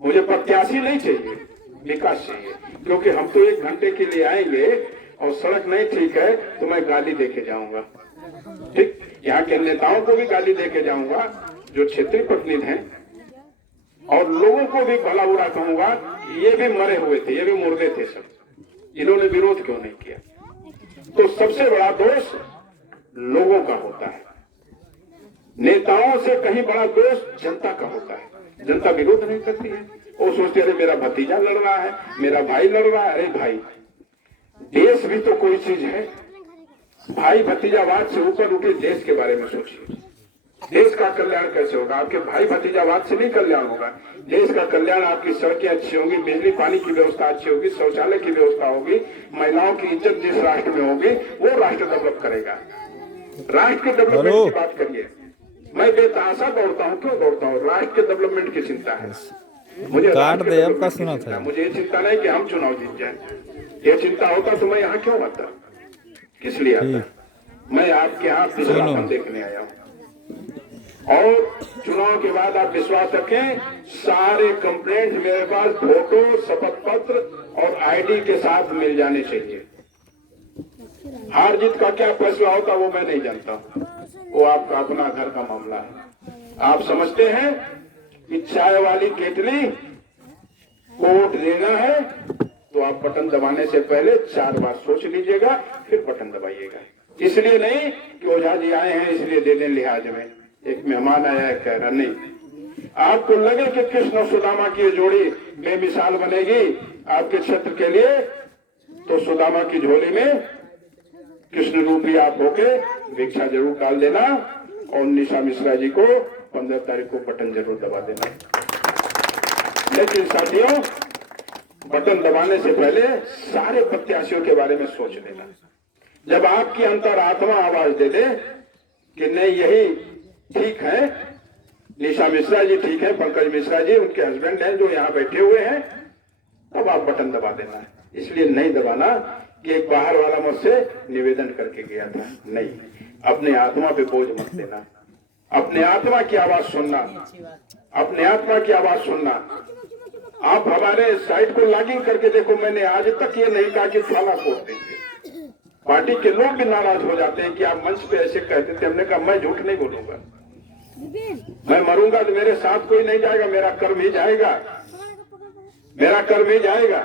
मुझे प्रत्याशी नहीं चाहिए, विकास चाहिए। क्योंकि हम तो 1 घंटे के लिए आएंगे और सड़क नहीं ठीक है तो मैं गाली देके जाऊंगा, ठीक। यहाँ के नेताओं को भी गाली देके जाऊंगा जो क्षेत्रीय प्रतिनिधि हैं, और लोगों को भी भला बुरा कहूंगा, ये भी मरे हुए थे, ये भी मुर्दे थे सब, इन्होंने विरोध क्यों नहीं किया। तो सबसे बड़ा दोष लोगों का होता है, नेताओं से कहीं बड़ा दोष जनता का होता है। जनता विरोध नहीं करती है, वो सोचते अरे मेरा भतीजा लड़ रहा है, मेरा भाई लड़ रहा है। अरे भाई, देश भी तो कोई चीज है। भाई भतीजावाद से ऊपर उठे, देश के बारे में सोचिए। देश का कल्याण कैसे होगा? आपके भाई भतीजावाद से नहीं कल्याण होगा। देश का कल्याण आपकी सड़कें अच्छी होंगी, बिजली पानी की व्यवस्था अच्छी होगी, शौचालय की व्यवस्था होगी, महिलाओं की इज्जत जिस राष्ट्र में होगी वो राष्ट्र डेवलप करेगा। राष्ट्र के डेवलपमेंट की बात करिए। मैं बेतहाशा दौड़ता हूँ, क्यों दौड़ता हूँ? राष्ट्र के डेवलपमेंट की चिंता है मुझे। काट दे, अब का सुना था। मुझे ये चिंता नहीं कि हम चुनाव जीत जाए। ये चिंता होता तो मैं यहाँ क्यों आता? किस लिए आता? मैं आपके यहाँ पिछड़ापन देखने आया हूँ। और चुनाव के बाद आप विश्वास रखें, सारे कंप्लेंट मेरे पास फोटो, शपथ पत्र और आईडी के साथ मिल जाने चाहिए। हार जीत का क्या फैसला होता वो मैं नहीं जानता, वो आपका अपना घर का मामला है। आप समझते हैं कि चाय वाली केतली को वोट देना है तो आप बटन दबाने से पहले 4 बार सोच लीजिएगा, फिर बटन दबाइएगा। इसलिए नहीं कि ओझा जी आए हैं इसलिए दे दें लिहाज में, एक मेहमान आया है कह रहा, नहीं। आपको लगे कि कृष्ण और सुदामा की जोड़ी बेमिसाल बनेगी आपके क्षेत्र के लिए, तो सुदामा की झोली में कृष्ण रूपी आप होके भिक्षा जरूर डाल देना और निशा मिश्रा जी को 15 तारीख को बटन जरूर दबा देना। लेकिन साथियों, बटन दबाने से पहले सारे प्रत्याशियों के बारे में सोच लेना। जब आपकी अंतरात्मा आवाज दे दे कि नहीं यही ठीक है, निशा मिश्रा जी ठीक है, पंकज मिश्रा जी उनके हस्बैंड हैं जो यहाँ बैठे हुए हैं, तब आप बटन दबा देना है। इसलिए नहीं दबाना कि एक बाहर वाला मुझसे निवेदन करके गया था, नहीं। अपने आत्मा पे बोझ मत देना, अपने आत्मा की आवाज सुनना, अपने आत्मा की आवाज सुनना। आप हमारे साइट को लॉगिंग करके देखो, मैंने आज तक ये नहीं कहा कि फला वोट देंगे। पार्टी के लोग भी नाराज हो जाते हैं कि आप मंच पे ऐसे कहते थे। हमने कहा मैं झूठ नहीं बोलूंगा, मैं मरूंगा तो मेरे साथ कोई नहीं जाएगा, मेरा कर्म ही जाएगा, मेरा कर्म ही जाएगा।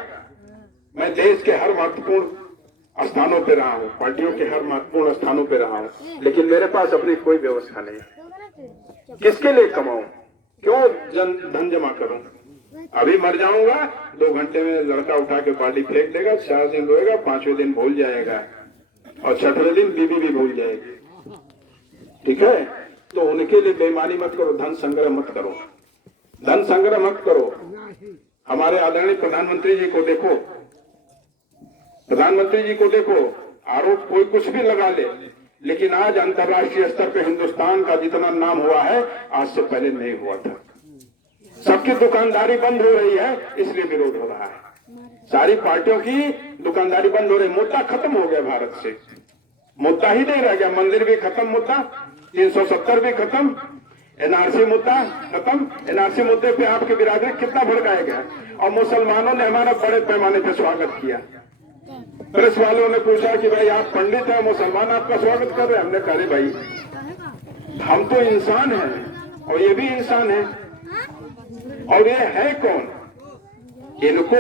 मैं देश के हर महत्वपूर्ण स्थानों पे रहा हूँ, पार्टियों के हर महत्वपूर्ण स्थानों पे रहा हूँ, लेकिन मेरे पास अपनी कोई व्यवस्था नहीं। किसके लिए कमाऊं, क्यों धन जमा करूं? अभी मर जाऊंगा, 2 घंटे में लड़का उठा के पार्टी फेंक देगा, 4 दिन रोएगा, 5वें दिन भूल जाएगा और 6वें दिन बीबी भी भूल जाएगी। ठीक है, तो उनके लिए बेईमानी मत करो, धन संग्रह मत करो, धन संग्रह मत करो। हमारे आदरणीय प्रधानमंत्री जी को देखो, प्रधानमंत्री जी को देखो, आरोप कोई कुछ भी लगा ले, लेकिन आज अंतर्राष्ट्रीय स्तर पे हिंदुस्तान का जितना नाम हुआ है आज से पहले नहीं हुआ था। सबकी दुकानदारी बंद हो रही है, इसलिए विरोध हो रहा है। सारी पार्टियों की दुकानदारी बंद हो रही, मुद्दा खत्म हो गया भारत से, मुद्दा ही नहीं रह गया। मंदिर भी खत्म मुद्दा, 370 भी खत्म, एनआरसी मुद्दा खत्म। एनआरसी मुद्दे पे आपके बिरादरी कितना भड़काया गया और मुसलमानों ने हमारा बड़े पैमाने पर स्वागत किया। प्रेस वालों ने पूछा कि भाई आप पंडित हैं, मुसलमान आपका स्वागत कर रहे हैं। हमने कहा भाई हम तो इंसान हैं और ये भी इंसान है, और ये है कौन? इनको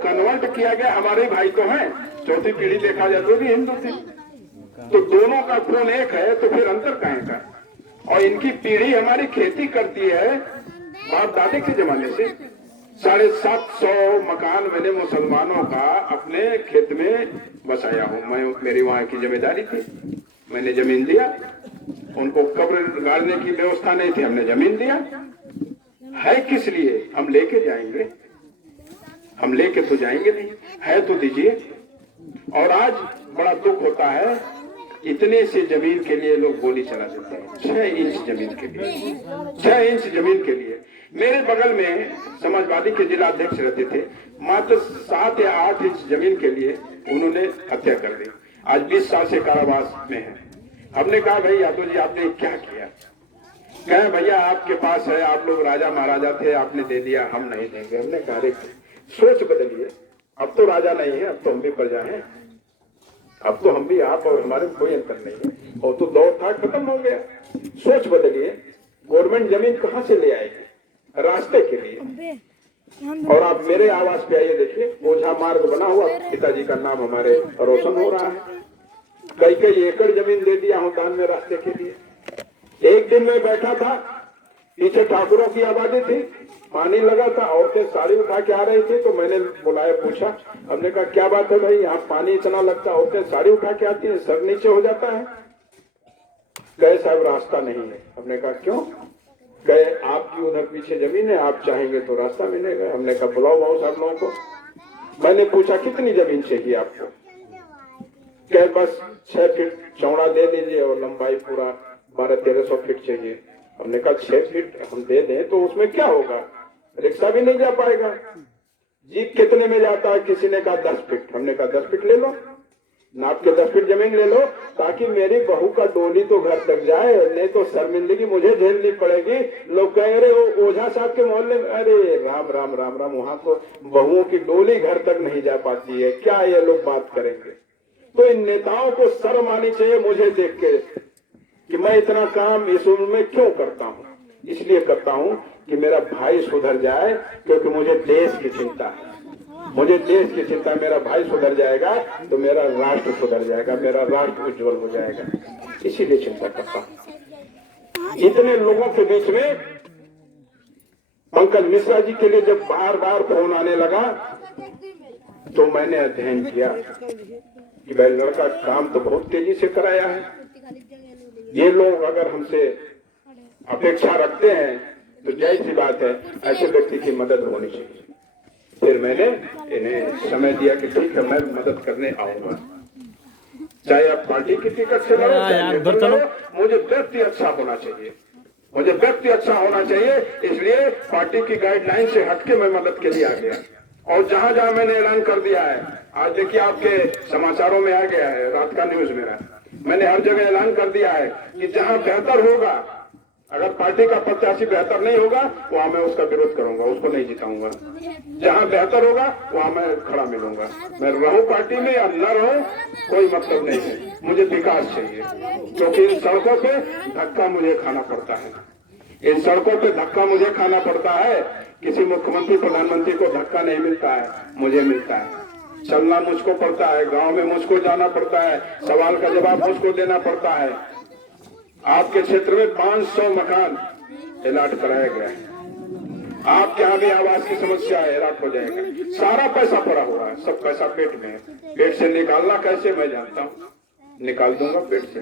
कन्वर्ट किया गया, हमारे भाई तो हैं, 4थी पीढ़ी देखा जाए तो भी हिंदू थे, तो दोनों का खून एक है, तो फिर अंतर कहाँ का? और इनकी पीढ़ी हमारी खेती करती है बाप दादे के जमाने से। 750 मकान मैंने मुसलमानों का अपने खेत में बसाया हूँ। मैं, मेरी वहां की जिम्मेदारी थी, मैंने जमीन दिया उनको। कब्र गाड़ने की व्यवस्था नहीं थी, हमने जमीन दिया। है किस लिए? हम लेके जाएंगे, हम लेके तो जाएंगे नहीं, है तो दीजिए। और आज बड़ा दुख होता है, इतने से जमीन के लिए लोग गोली चला देते हैं। 6 इंच जमीन के लिए, 6 इंच जमीन के लिए। मेरे बगल में समाजवादी के जिला अध्यक्ष रहते थे, मात्र 7 या 8 इंच जमीन के लिए उन्होंने हत्या कर दी। आज 20 साल से कारावास में है। हमने कहा भाई यादव जी आपने क्या किया? कहे भैया आपके पास है, आप लोग राजा महाराजा थे, आपने दे दिया, हम नहीं देंगे। हमने कहा सोच बदलिए, अब तो राजा नहीं है, अब तो हम भी प्रजा हैं, अब तो हम भी आप और हमारे में कोई अंतर नहीं है, और तो दौर था खत्म हो गया। सोच बदलिए। गवर्नमेंट जमीन कहाँ से ले आएगी? रास्ते के लिए। और आप मेरे आवास पे आइए, देखिए ओझा मार्ग बना हुआ, पिताजी का नाम हमारे रोशन हो रहा है। कई एकड़ जमीन दे दिया हूं दान में रास्ते के लिए। एक दिन में बैठा था, पीछे ठाकुरों की आबादी थी, पानी लगा था, औरतें साड़ी उठा के आ रही थी, तो मैंने बुलाया, पूछा, हमने कहा क्या बात है भाई, यहाँ पानी इतना लगता है, औरतें साड़ी उठा के आती है, सर नीचे हो जाता है। कहे साहब रास्ता नहीं है। हमने कहा क्यों? कहे आपकी उधर पीछे जमीन है, आप चाहेंगे तो रास्ता मिलेगा। हमने कहा बुलाओ भाव साहब लोगों को। मैंने पूछा कितनी जमीन चाहिए आपको? कहे बस 6 फीट चौड़ा दे दीजिए और लंबाई पूरा 1200-1300 फीट चाहिए। हमने कहा 6 फीट हम दे दें तो उसमें क्या होगा, रिक्शा भी नहीं जा पाएगा। जीप कितने में जाता है? किसी ने कहा 10 फीट। हमने कहा 10 फीट ले लो, नाप के 10 फीट जमीन ले लो, ताकि मेरी बहू का डोली तो घर तक जाए, नहीं तो शर्मिंदगी मुझे झेलनी पड़ेगी। लोग कह रहे वो ओझा साहब के मोहल्ले में, अरे राम राम राम राम, वहां तो बहुओं की डोली घर तक नहीं जा पाती है, क्या ये लोग बात करेंगे? तो इन नेताओं को शर्म आनी चाहिए मुझे देख के कि मैं इतना काम इस उम्र में क्यों करता हूँ। इसलिए करता हूँ कि मेरा भाई सुधर जाए, क्योंकि मुझे देश की चिंता है। मुझे देश की चिंता, मेरा भाई सुधर जाएगा तो मेरा राष्ट्र सुधर जाएगा, मेरा राष्ट्र उज्जवल हो जाएगा, इसीलिए चिंता करता हूँ। इतने लोगों के बीच में पंकज मिश्रा जी के लिए जब बार बार फोन आने लगा तो मैंने अध्ययन किया कि भाई लड़का काम तो बहुत तेजी से कराया है, ये लोग अगर हमसे अपेक्षा रखते हैं तो जाहिर सी बात है ऐसे व्यक्ति की मदद होनी चाहिए। फिर मैंने इन्हें समय दिया कि ठीक है मैं मदद करने आऊंगा, चाहे आप पार्टी की टिकट से लड़ो, मुझे व्यक्ति अच्छा होना चाहिए, मुझे व्यक्ति अच्छा होना चाहिए। इसलिए पार्टी की गाइडलाइन से हटके मैं मदद के लिए आ गया। और जहां जहां मैंने ऐलान कर दिया है, आज देखिए आपके समाचारों में आ गया है, रात का न्यूज मेरा, मैंने हर जगह ऐलान कर दिया है कि जहां बेहतर होगा, अगर पार्टी का प्रत्याशी बेहतर नहीं होगा वहां मैं उसका विरोध करूंगा, उसको नहीं जिताऊंगा। जहां बेहतर होगा वहां मैं खड़ा मिलूंगा। मैं रहूं पार्टी में या न रहूं कोई मतलब नहीं है, मुझे विकास चाहिए, क्योंकि इन सड़कों पे धक्का मुझे खाना पड़ता है, इन सड़कों पे धक्का मुझे खाना पड़ता है। किसी मुख्यमंत्री प्रधानमंत्री को धक्का नहीं मिलता है, मुझे मिलता है। चलना मुझको पड़ता है, गांव में मुझको जाना पड़ता है, सवाल का जवाब मुझको देना पड़ता है। आपके क्षेत्र में 500 मकान अलॉट कराया गया है, आपके यहाँ भी आवास की समस्या है, अलॉट हो जाएगा। सारा पैसा पड़ा हुआ है, सब पैसा पेट में है, पेट से निकालना कैसे मैं जानता हूँ, निकाल दूंगा पेट से।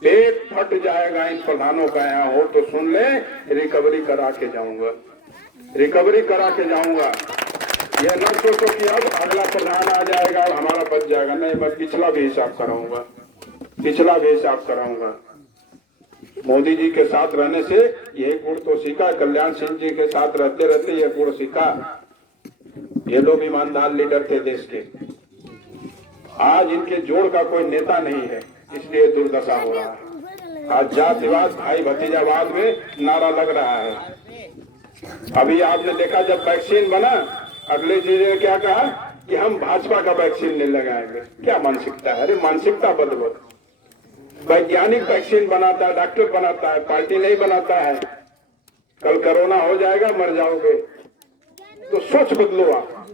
पेट फट जाएगा इन प्रधानों का, यहाँ हो तो सुन ले, रिकवरी करा के जाऊंगा, रिकवरी करा के जाऊंगा। यह न सोचो कि अब अगला प्रधान आ जाएगा और हमारा बच जाएगा, नहीं, मैं पिछला भी हिसाब कराऊंगा, पिछला भी हिसाब कराऊंगा। मोदी जी के साथ रहने से यही गुण तो सीखा, कल्याण सिंह जी के साथ रहते रहते यह गुण सीखा। ये लोग ईमानदार लीडर थे देश के, आज इनके जोड़ का कोई नेता नहीं है, इसलिए दुर्दशा हो रहा है। आज जातिवाद भाई भतीजावाद में नारा लग रहा है। अभी आपने देखा जब वैक्सीन बना, अगले जी ने क्या कहा कि हम भाजपा का वैक्सीन नहीं लगाएंगे। क्या मानसिकता है? अरे मानसिकता बदलो। वैज्ञानिक वैक्सीन बनाता है, डॉक्टर बनाता है, पार्टी नहीं बनाता है। कल कोरोना हो जाएगा, मर जाओगे, तो सोच बदलो आप।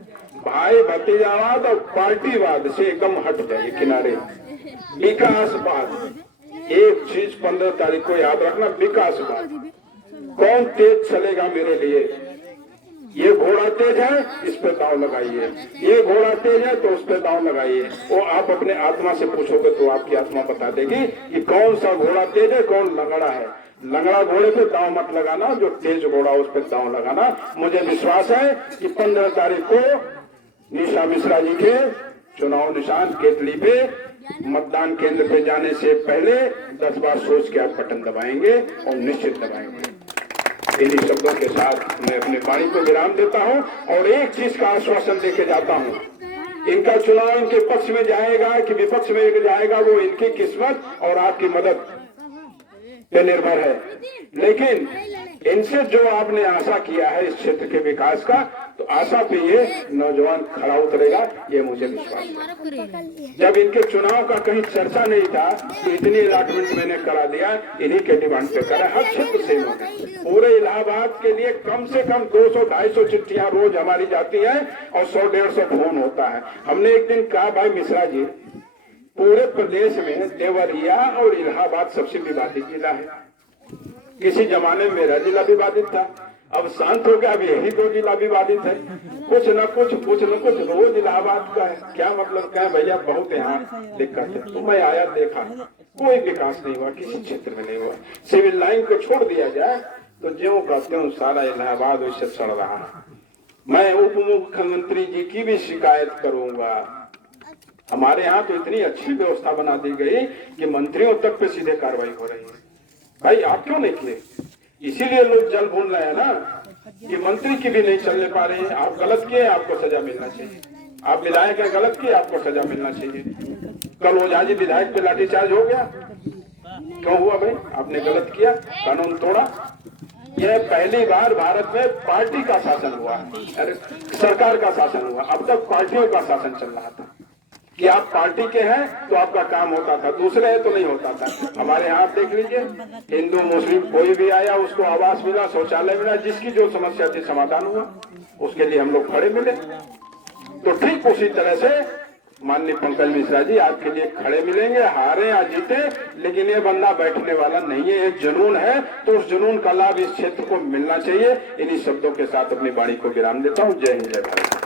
भाई भतीजावाद और पार्टीवाद से एकदम हट जाइए किनारे। विकासवाद, एक चीज 15 तारीख को याद रखना, विकासवाद। कौन तेज चलेगा मेरे लिए? ये घोड़ा तेज है, इस पे दांव लगाइए, ये घोड़ा तेज है तो उस पे दांव लगाइए। वो आप अपने आत्मा से पूछोगे तो आपकी आत्मा बता देगी कि कौन सा घोड़ा तेज है, कौन लंगड़ा है। लंगड़ा घोड़े पे दांव मत लगाना, जो तेज घोड़ा उस पे दांव लगाना। मुझे विश्वास है कि 15 तारीख को निशा मिश्रा जी के चुनाव निशान केतली पे मतदान केंद्र पे जाने से पहले 10 बार सोच के आप बटन दबाएंगे और निश्चित दबाएंगे। इन्हीं शब्दों के साथ मैं अपने वाणी को विराम देता हूं और एक चीज का आश्वासन देके जाता हूं, इनका चुनाव इनके पक्ष में जाएगा कि विपक्ष में जाएगा वो इनकी किस्मत और आपकी मदद पे निर्भर है। लेकिन इनसे जो आपने आशा किया है इस क्षेत्र के विकास का, तो आशा पे ये नौजवान खड़ा उतरेगा, ये मुझे विश्वास है। जब इनके चुनाव का कहीं चर्चा नहीं था तो इतनी अलॉटमेंट मैंने करा दिया, इन्हीं के डिमांड पे करा। हर क्षेत्र से पूरे इलाहाबाद के लिए कम से कम 200-250 चिट्ठियां रोज हमारी जाती है और 100-150 फोन होता है। हमने एक दिन कहा, भाई मिश्रा जी, पूरे प्रदेश में देवरिया और इलाहाबाद सबसे विवादित जिला है। किसी जमाने में मेरा जिला विवादित था, अब शांत हो गया। अब यही 2 जिला विवादित है, कुछ न कुछ रोज इलाहाबाद का है। क्या मतलब क्या है भैया, बहुत यहाँ दिक्कत है। तो मैं आया, देखा कोई विकास नहीं हुआ, किसी क्षेत्र में नहीं हुआ। सिविल लाइन को छोड़ दिया जाए तो ज्यों का त्यों सारा इलाहाबाद वैसे सड़ रहा है। मैं उप मुख्यमंत्री जी की भी शिकायत करूंगा। हमारे यहाँ तो इतनी अच्छी व्यवस्था बना दी गई कि मंत्रियों तक पे सीधे कार्रवाई हो रही है। भाई आप क्यों नहीं किए? इसीलिए लोग जल भूल रहे हैं ना कि मंत्री की भी नहीं चलने पा रही है। आप गलत किए, आपको सजा मिलना चाहिए। आप विधायक है, गलत किए, आपको सजा मिलना चाहिए। कल ओझाजी विधायक पे लाठीचार्ज हो गया, क्यों हुआ भाई? आपने गलत किया, कानून तोड़ा। यह पहली बार भारत में पार्टी का शासन हुआ, अरे सरकार का शासन हुआ। अब तक पार्टियों का शासन चल रहा था कि आप पार्टी के हैं तो आपका काम होता था, दूसरे हैं तो नहीं होता था। हमारे यहाँ देख लीजिए, हिंदू मुस्लिम कोई भी आया, उसको आवास मिला, शौचालय मिला, जिसकी जो समस्या थी समाधान हुआ, उसके लिए हम लोग खड़े मिले। तो ठीक उसी तरह से माननीय पंकज मिश्रा जी आपके लिए खड़े मिलेंगे, हारे या जीते, लेकिन ये बंदा बैठने वाला नहीं है। ये जुनून है तो उस जुनून का लाभ इस क्षेत्र को मिलना चाहिए। इन्हीं शब्दों के साथ अपनी वाणी को विराम देता हूँ। जय हिंद, जय भारत।